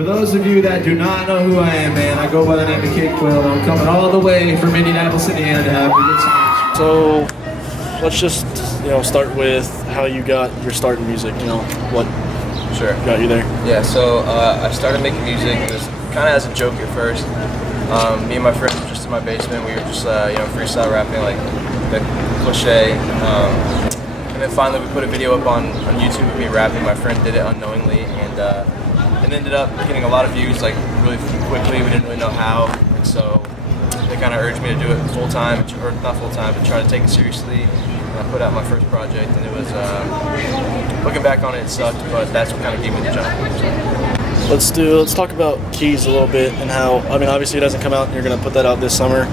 For those of you that do not know who I am, man, I go by the name of Kid Quill. I'm coming all the way from Indianapolis, Indiana to have a good time. So let's just start with how you got your start in music. What got you there? Yeah, so I started making music. It was kind of as a joke at first. Me and my friends were just in my basement. We were just freestyle rapping like the cliche. And then finally we put a video up on YouTube of me rapping. My friend did it unknowingly, and it ended up getting a lot of views like really quickly. We didn't really know how, and so they kind of urged me to do it full time, or not full time, but try to take it seriously. And I put out my first project, and it was looking back on it, it sucked, but that's what kind of gave me the jump. Let's talk about Keys a little bit and how, obviously it doesn't come out and you're going to put that out this summer,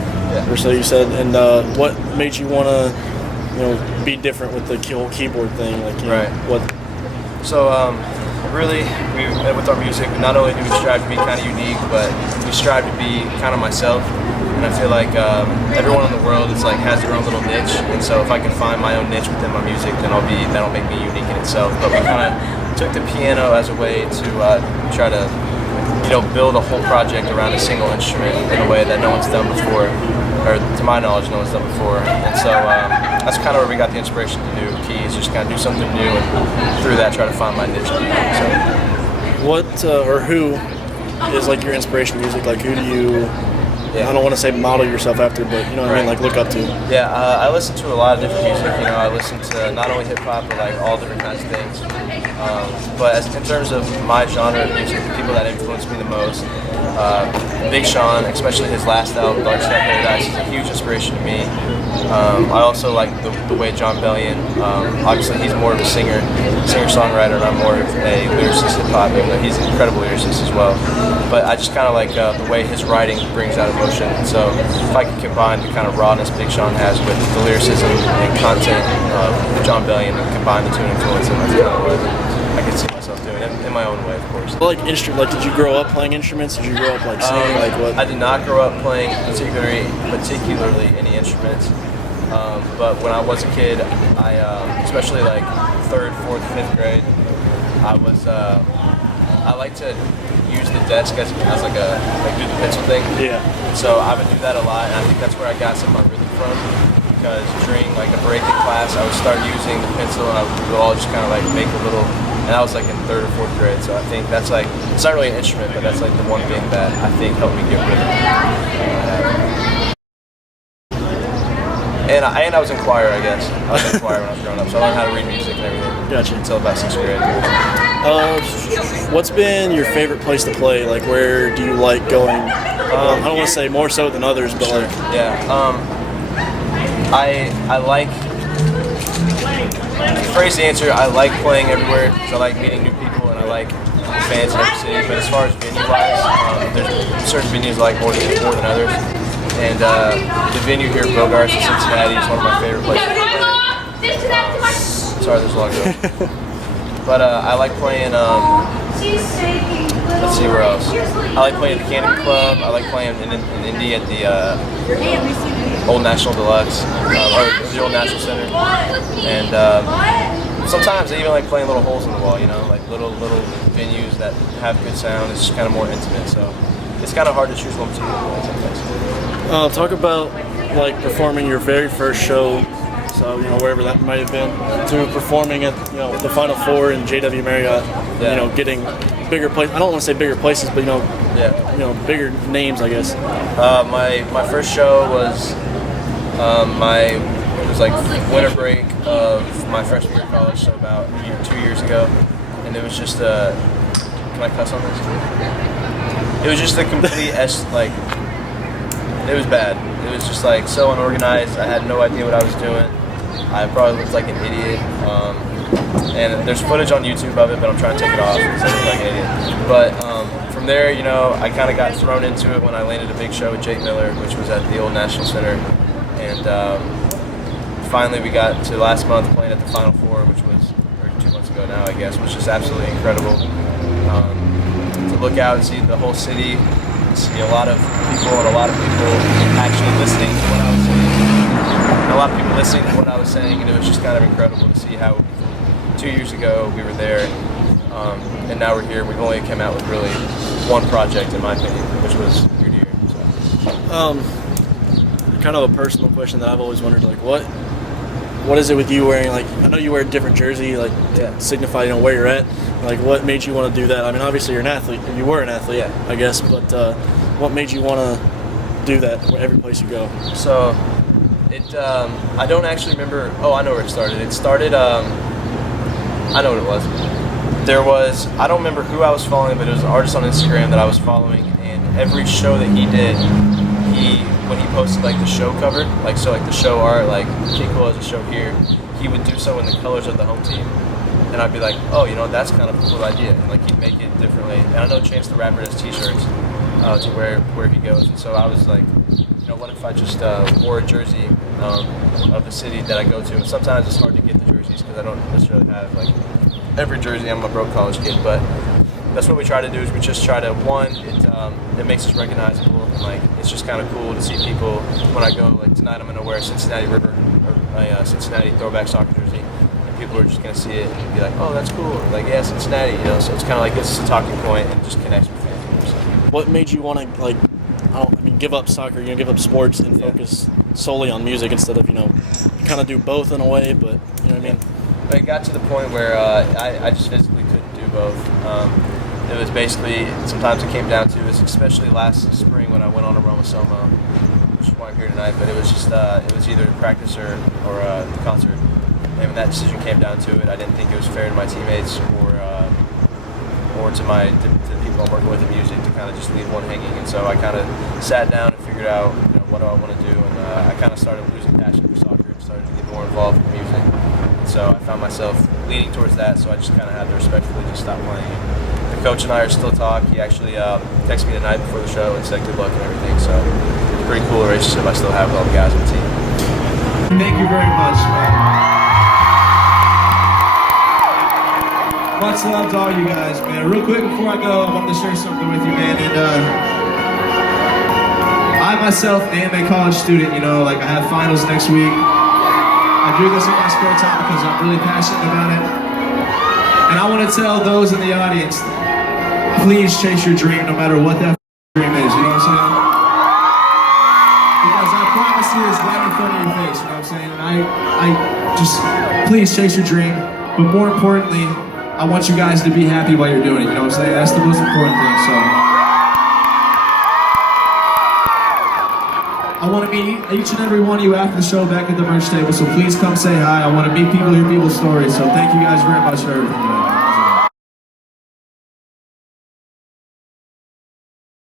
or so you said, and what made you want to, be different with the whole keyboard thing, what? So, really, with our music, not only do we strive to be kind of unique, but we strive to be kind of myself, and I feel like everyone in the world has their own little niche, and so if I can find my own niche within my music, then that'll make me unique in itself. But we kind of took the piano as a way to try to build a whole project around a single instrument in a way that no one's done before, or to my knowledge no one's done before. And so that's kind of where we got the inspiration to do Keys, just kind of do something new, and through that try to find my niche. So what or who is your inspiration music? Who do you, I don't want to say model yourself after, but look up to? Yeah, I listen to a lot of different music. I listen to not only hip hop, but all different kinds of things. But in terms of my genre of music, the people that influence me the most, Big Sean, especially his last album, Dark Side Paradise, is a huge inspiration to me. I also like the way Jon Bellion, obviously he's more of a singer-songwriter, and I'm more of a lyricist hip-hop, even though he's an incredible lyricist as well. But I just kind of like the way his writing brings out emotion. So if I could combine the kind of rawness Big Sean has with the lyricism and content of Jon Bellion and combine the two and influence him, that's kind of what I can see myself doing in my own way, of course. Did you grow up playing instruments? Did you grow up singing? What? I did not grow up playing particularly any instruments. But when I was a kid, I especially 3rd, 4th, 5th grade, I like to use the desk as do the pencil thing. Yeah. So I would do that a lot, and I think that's where I got some of my rhythm from. Because during a break in class, I would start using the pencil, and we would all just kind of make a little. And I was in 3rd or 4th grade, so I think that's it's not really an instrument, but that's the one thing that I think helped me get rhythm. And I was in choir, I guess. I was in choir when I was growing up, so I learned how to read music and everything. Gotcha. Until about 6th grade. What's been your favorite place to play? Where do you like going? I don't want to say more so than others, but sure. I like. To phrase the answer, I like playing everywhere because I like meeting new people and I like fans in every city. But as far as venue-wise, there's certain venues I like more than others. And the venue here, Bogarts in Cincinnati, is one of my favorite places to play. Sorry, there's a lot going on. But I like playing, let's see where else. I like playing at the Canopy Club. I like playing in Indy at the Old National Deluxe, or the Old National Center. And sometimes I even like playing little holes in the wall, little venues that have good sound. It's just kind of more intimate, so it's kind of hard to choose one particular place sometimes. Talk about performing your very first show, so wherever that might have been, to performing at the Final Four in JW Marriott. Getting bigger places. I don't want to say bigger places, but bigger names, I guess. My first show was it was winter break of my freshman year of college, so about 2 years ago, and it was just can I cuss on this? It was just a complete it was bad. It was just so unorganized. I had no idea what I was doing. I probably looked like an idiot. And there's footage on YouTube of it, but I'm trying to take it off because I look like an idiot. But from there, I kind of got thrown into it when I landed a big show with Jake Miller, which was at the Old National Center. And finally we got to last month playing at the Final Four, which was 2 months ago now, I guess, which is absolutely incredible. To look out and see the whole city, see a lot of people actually listening to what I was saying. And a lot of people listening to what I was saying, and it was just kind of incredible to see how 2 years ago we were there. and now we're here. We've only come out with really one project, in my opinion, which was Your Deer. So. Kind of a personal question that I've always wondered, like, what is it with you wearing, like, I know you wear a different jersey, like, to signify, you know, where you're at. Like, what made you want to do that? I mean, obviously you're an athlete. You were an athlete, I guess, but what made you want to do that every place you go? So, I don't actually remember. Oh, I know where it started. It started, I know what it was. I don't remember who I was following, but it was an artist on Instagram that I was following, and every show that he did, when he posted like the show cover, like the show art, like Kid Quill has a show here, he would do so in the colors of the home team. And I'd be like, oh, you know, that's kind of a cool idea. And like he'd make it differently. And I know Chance the Rapper has t-shirts to wear where he goes. And so I was like, you know, what if I just wore a jersey of the city that I go to? And sometimes it's hard to get the jerseys because I don't necessarily have like every jersey. I'm a broke college kid, but that's what we try to do. Is we just try to it makes us recognizable, and like it's just kind of cool to see people when I go. Like tonight, I'm gonna wear a Cincinnati River or a Cincinnati throwback soccer jersey, and people are just gonna see it and be like, "Oh, that's cool!" Like, yeah, Cincinnati, you know. So it's kind of like it's a talking point and just connects with fans. So. What made you want to give up soccer, you know, give up sports and focus solely on music instead of, you know, kind of do both in a way, but you know what I mean? It got to the point where I just physically couldn't do both. It was basically, sometimes it came down to, especially last spring when I went on a run with Soma, which is why I'm here tonight, but it was just, it was either practice or the concert. And when that decision came down to it, I didn't think it was fair to my teammates or to the people I'm working with in music to kind of just leave one hanging. And so I kind of sat down and figured out, you know, what do I want to do, and I kind of started losing passion for soccer and started to get more involved with music. And so I found myself leaning towards that, so I just kind of had to respectfully just stop playing. The coach and I are still talking. He actually texted me the night before the show and said good luck and everything. So it's a pretty cool relationship I still have with all the guys on the team. Thank you very much, man. Much love to all you guys, man. Real quick before I go, I wanted to share something with you, man. And I myself am a college student, you know, like I have finals next week. I do this in my spare time because I'm really passionate about it. And I want to tell those in the audience, please chase your dream no matter what that dream is, you know what I'm saying? Because I promise you it's right in front of your face, you know what I'm saying? And I just, please chase your dream. But more importantly, I want you guys to be happy while you're doing it, you know what I'm saying? That's the most important thing, so. I want to meet each and every one of you after the show back at the merch table, so please come say hi. I want to meet people, hear people's stories, so thank you guys very much for everything tonight.